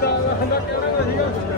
ਦਾ ਹੰਦਾ ਕਹਿਣਾ ਸੀਗਾ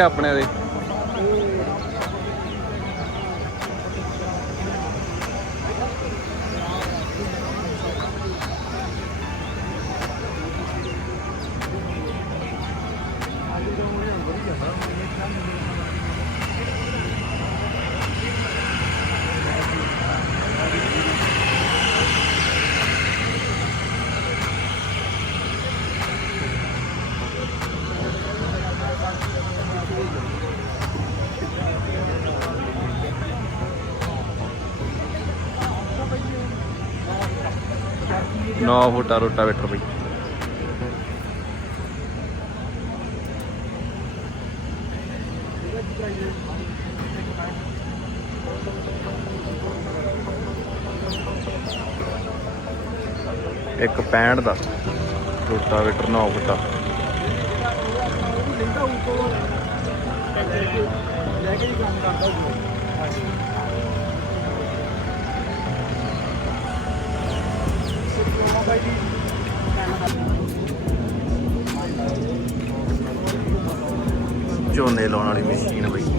ਆਪਣੇ ਦੇ? ਨੌ ਫੁੱਟਾ ਰੋਟਾਵੇਟਰ ਬਈ। ਇੱਕ 65 ਦਾ ਰੋਟਾਵੇਟਰ 9 ਫੁੱਟਾ ਲੈ ਕੇ ਹੀ ਕੰਮ ਕਰਦਾ ਝੋਨੇ ਲਾਉਣ ਵਾਲੀ ਮਸ਼ੀਨ ਬਈ।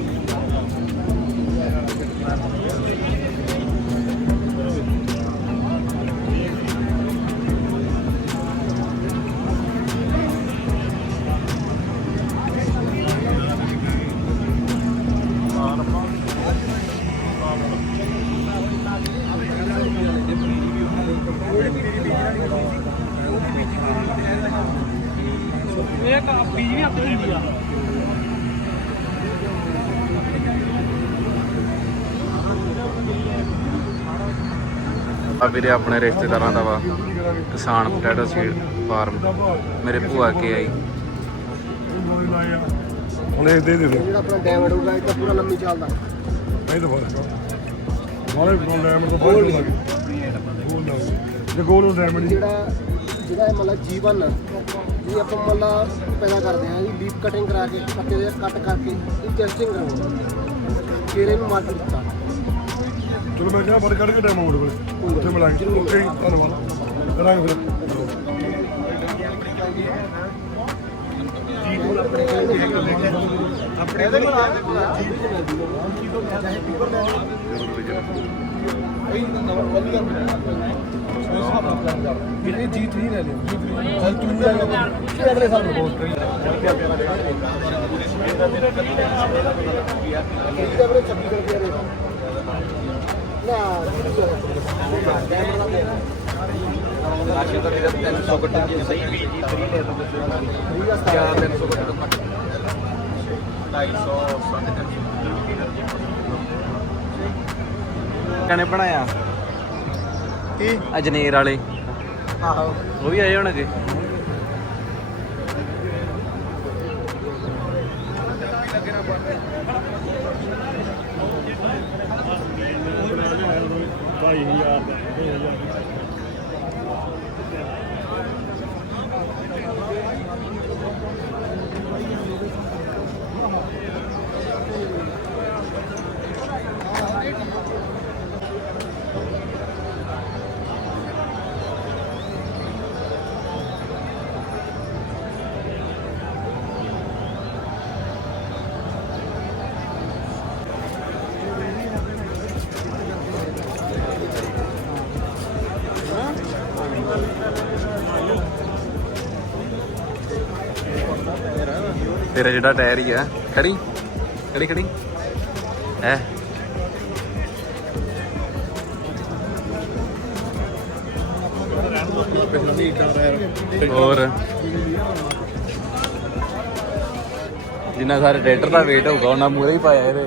ਹੁੰਦੀ ਆ ਆ ਵੀਰੇ ਆਪਣੇ ਰਿਸ਼ਤੇਦਾਰਾਂ ਦਾ ਵਾ ਕਿਸਾਨ ਪੋਟੈਟੋ ਸੀਡ ਫਾਰਮ ਮੇਰੇ ਭੂਆ ਕੇ ਆਈ। ਹੁਣ ਇਹ ਦੇ ਦੇ ਦੇ। ਜਿਹੜਾ ਆਪਣਾ ਡੈਮੇਜ ਹੋਊਗਾ ਇਹ ਤਾਂ ਪੂਰਾ ਲੰਮੀ ਚੱਲਦਾ। ਇਹ ਤਾਂ ਫ਼ਰਕ ਮਾਰੇ ਪ੍ਰੋਗਰਾਮ ਤੋਂ ਬਾਅਦ ਲੱਗੇ ਨਾ ਜੇ ਗੋਲ ਡੈਮੇਜ ਜਿਹੜਾ ਜਿਹੜਾ ਇਹ ਮਤਲਬ ਜੀਵਨ ਜੀ ਆਪਾਂ ਮਤਲਬ ਪੈਦਾ ਕਰਦੇ ਹਾਂ ਜੀ ਲੀਪ ਕਟਿੰਗ ਕਰਾ ਕੇ ਪੱਤੇ ਦੇ ਕੱਟ ਕਰਕੇ ਇਹ ਟੈਸਟਿੰਗ ਕਰਾਉਂਦੇ ਫਿਰ ਇਹਨੂੰ ਮਾਰਕੀਟ ਦਿੱਤਾ। ਚਲੋ ਮੈਂ ਕਿਹਾ ਬੜ ਕੱਢ ਕੇ ਟਾਈਮ ਆਉਣ ਕੋਲ। ਉੱਥੇ ਮਿਲਾਂਗੇ। ਓਕੇ ਜੀ, ਧੰਨਵਾਦ। ਕਰਾਂਗੇ ਫਿਰ। ਆਪਣੇ ਇਹਦੇ ਕੋਲ ਆਪਣੇ ਕੋਲ ਇਹ G3 ਲੈ ਲਿਓ ਚੱਲ ਤੂੰ ਵੀ ਆ ਅਗਲੇ ਸਾਲ ਨੂੰ ਬਹੁਤ ਇਹਦਾ ਵੀਰੇ 26 ਰੁਪਏ ਰੇਟ ਨਾ ਰਾਸ਼ਨ ਤਾਂ ਮੇਰਾ 300 ਗੱਟੇ ਜੇ ਸਹੀ ਲੈ ਦੋ ਠੀਕ ਆ ਕਿਆ ਸਤਾਰਾਂ 300 ਗੱਟੇ ਤੋਂ ਘੱਟ 250 ਕਨੇ ਬਣਾਇਆ ਕੀ? ਅਜਨੇਰ ਵਾਲੇ। ਆਹੋ। ਉਹ ਵੀ ਆਏ ਹੋਣਗੇ? ਤੇਰਾ ਜਿਹੜਾ ਟਾਇਰ ਹੀ ਆ। ਖੜੀ? ਖੜੀ ਖੜੀ? ਐ ਹੋਰ? ਜਿੰਨਾ ਸਾਰੇ ਟਰੈਕਟਰ ਦਾ weight ਹੋਊਗਾ, ਉਹਨਾਂ ਮੂਰੇ ਹੀ ਪਾਇਆ ਇਹਦੇ।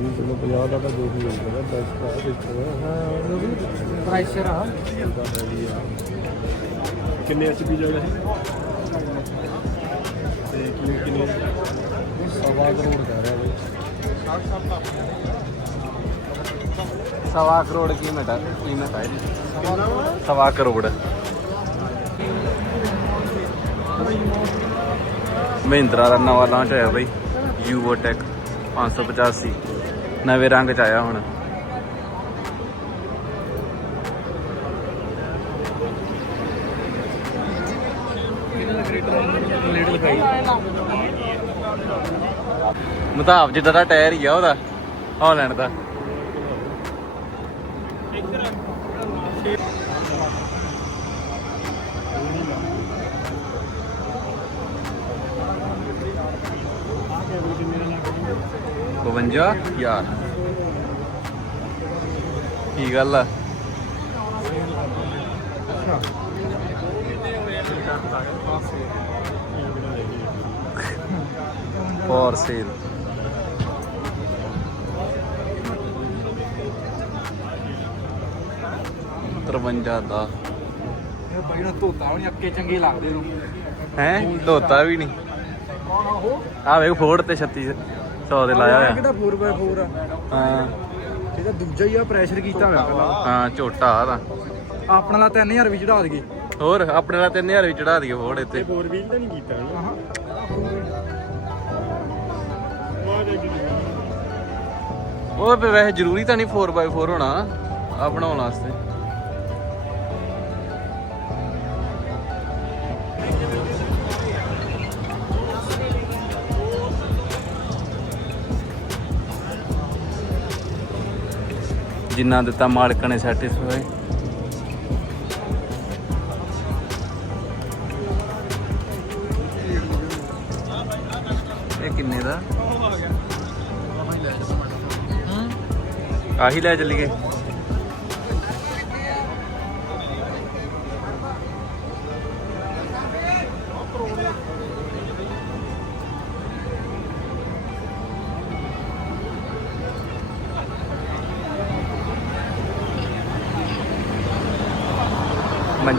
ਇਹ ਚਲੋ 50 ਦਾ ਤਾਂ ਦੇਖ ਹੀ ਜਾਂਦਾ ਬੈਸਟ ਆ ਦੇਖੋ। ਹਾਂ ਪ੍ਰਾਈਸਰ ਆ। ਕਿੰਨੇ ਐਚਪੀ ਜਾਏਗਾ ਤੇ ਕੀ ਕਿੰਨੇ? ਸਵਾ ਕਰੋੜ ਕਹਿ ਰਿਹਾ ਬਈ। ਸਵਾ ਕਰੋੜ ਕੀਮਤ ਆ? ਕੀਮਤ ਆ ਇਹਦੀ? ਸਵਾ ਕਰੋੜ। ਮਹਿੰਦਰਾ ਦਾ ਨਵਾਂ ਲਾਂਚ ਹੋਇਆ ਬਈ। ਯੂਵੋਟੈਕ 585 ਨਵੇਂ ਰੰਗ ਚ ਆਇਆ ਹੁਣ। ਮਤਾਬ ਜਿੱਦਾਂ ਦਾ ਟਾਇਰ ਹੀ ਆ ਉਹਦਾ ਹੌਲੈਂਡ ਦਾ। 52000 ਕੀ ਗੱਲ ਆ? ਸੇਲ ਤਰਵੰਜਾ ਦਾ। ਇਹ ਬਾਈ ਨਾ ਧੋਤਾ ਹੋਣੀ ਅੱਕੇ ਚੰਗੇ ਲੱਗਦੇ ਨੂੰ ਹੈ? ਧੋਤਾ ਵੀ ਨਹੀਂ। ਆ ਵੇਖ ਫੋੜ ਤੇ 36 3600 ਦੇ ਲਾਇਆ ਹੋਇਆ। ਕਿਹੜਾ 4x4 ਆ। ਹਾਂ। ਇਹਦਾ ਦੂਜਾ ਹੀ ਆ ਪ੍ਰੈਸ਼ਰ ਕੀਤਾ ਹੋਇਆ ਪਹਿਲਾਂ। ਹਾਂ ਝੋਟਾ ਆ ਤਾਂ। ਆਪਣਾ ਲਾ 3000 ਵੀ ਚੜਾ ਦਈਏ। ਹੋਰ ਆਪਣੇ ਦਾ 3000 ਵੀ ਚੜਾ ਦਈਏ ਫੋਰਡ ਇੱਥੇ। ਫੋਰ ਵੀਲ ਤਾਂ ਨਹੀਂ ਕੀਤਾ ਇਹਨੇ। ਉਹ ਵੀ ਵੈਸੇ ਜ਼ਰੂਰੀ ਤਾਂ ਨਹੀਂ 4x4 ਹੋਣਾ ਆ ਬਣਾਉਣ ਵਾਸਤੇ। ਜਿੰਨਾ ਦਿੱਤਾ ਮਾਲਕਾਂ ਨੇ ਸੈਟੀਸਫਾਈ ਇਹ ਕਿੰਨੇ ਦਾ? ਆਹੀ ਲੈ ਚੱਲੀਏ।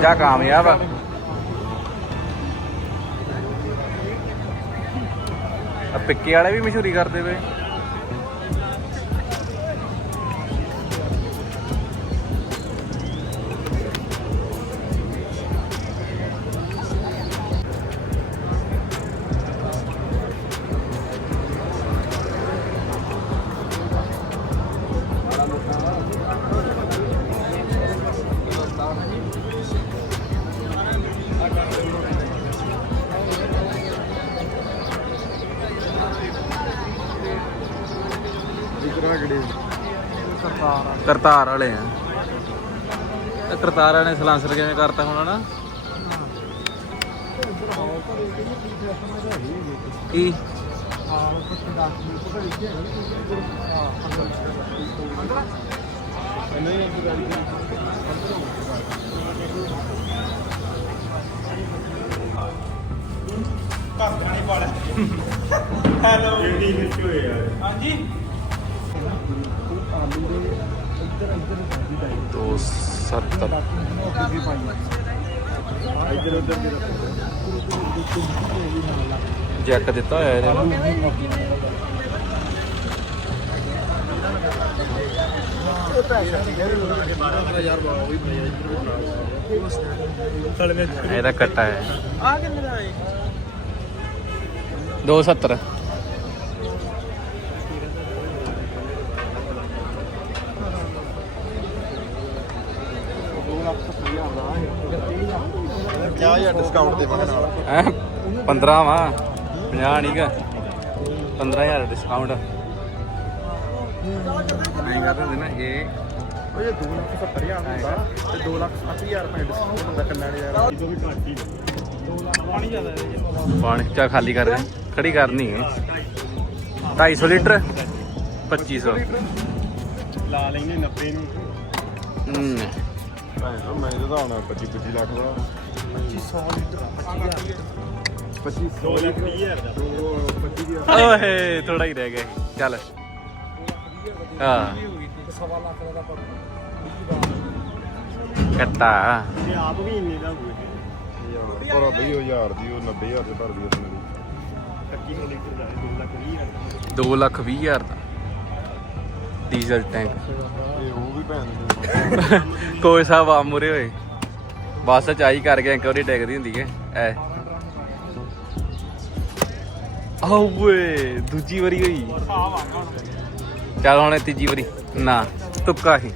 ਮੰਜਾ ਕਾਮਯਾਬ ਆ। ਆ ਪਿੱਕੇ ਵਾਲੇ ਵੀ ਮਸ਼ਹੂਰੀ ਕਰਦੇ ਵੇ। ਕਰਤਾਰ ਵਾਲੇ ਆ। ਇਹ ਕਰਤਾਰ ਵਾਲੇ ਨੇ ਸਲਾਂਸਰ ਕਿਵੇਂ ਕਰਤਾ ਹੋਣਾ ਨਾ ਕੀ? ਕਿਹੜੀ ਵਿੱਚ ਹੋਏ ਯਾਰ ਦੋ ਸੱਤਰ ਇੱਧਰ ਉੱਧਰ ਦੀ ਜੈਕ ਦਿੱਤਾ ਹੋਇਆ ਵਿੱਚ ਇਹਦਾ ਕੱਟਾ ਹੈ ਆ ਕਿੰਨੇ ਦਾ ਹੈ 270 50000 ਡਿਸਕਾਊਂਟ ਦੇਵਾਂਗੇ ਨਾਲ। ਹੈ? 15 ਵਾ? 50 ਨਹੀਂ ਗਾ 15000 ਡਿਸਕਾਊਂਟ ਨਹੀਂ ਕਰਦੇ ਹੁੰਦੇ ਨਾ ਇਹ ਉਹ ਜੇ 270000 ਹੁੰਦਾ ਤੇ 260000 ਰੁਪਏ ਡਿਸਕਾਊਂਟ ਹੁੰਦਾ ਕੰਨਾਂ ਦੇ ਯਾਰ। ਇਹ ਤੋਂ ਵੀ ਘੱਟ ਹੀ। ਪਾਣੀ ਚਾ ਖਾਲੀ ਕਰ ਰਹੇ ਖੜੀ ਕਰਨੀ ਹੈ। 250 ਲੀਟਰ? 2500 ਲਾ ਲੈਨੇ 90 ਨੂੰ। ਹੂੰ। ਭਾਈ ਮੈਂ ਇਹਦਾ ਹੋਣਾ 25 25 ਲੱਖ ਦਾ 2500 ਲੀਟਰ 2500 ਲੱਖ 20000 ਦਾ 25000 ਓਏ ਥੋੜਾ ਹੀ ਰਹਿ ਗਿਆ ਚੱਲ। ਹਾਂ। ਸਵਾ ਲੱਖ ਦਾ ਆਪਾਂ ਕੱਟਾ। ਇਹ ਆਪ ਵੀ ਇੰਨੇ ਦਾ ਹੋਵੇ ਪਰ 20000 ਦੀ ਉਹ 90000 ਦੇ ਭਰ ਦੀ ਉਸ ਨੂੰ 2500 ਲੀਟਰ ਦਾ 2 ਲੱਖ 2 ਲੱਖ 20 ਹਜ਼ਾਰ ਦਾ। Diesel tank. ਇਹ ਉਹ ਵੀ ਭੈਣ ਦੇ ਕੋਈ ਸਾਹਿਬ ਆ ਮੁਰੇ ਹੋਏ। ਬੱਸ ਚਾਈ ਕਰਕੇ ਇੱਕ ਵਾਰੀ ਡਿੱਗਦੀ ਹੁੰਦੀ ਹੈ ਐ। ਓਏ ਦੂਜੀ ਵਾਰੀ ਹੋਈ। ਚੱਲ ਹੁਣ ਇਹ ਤੀਜੀ ਵਾਰੀ। ਨਾ ਤੁੱਕਾ ਹੀ।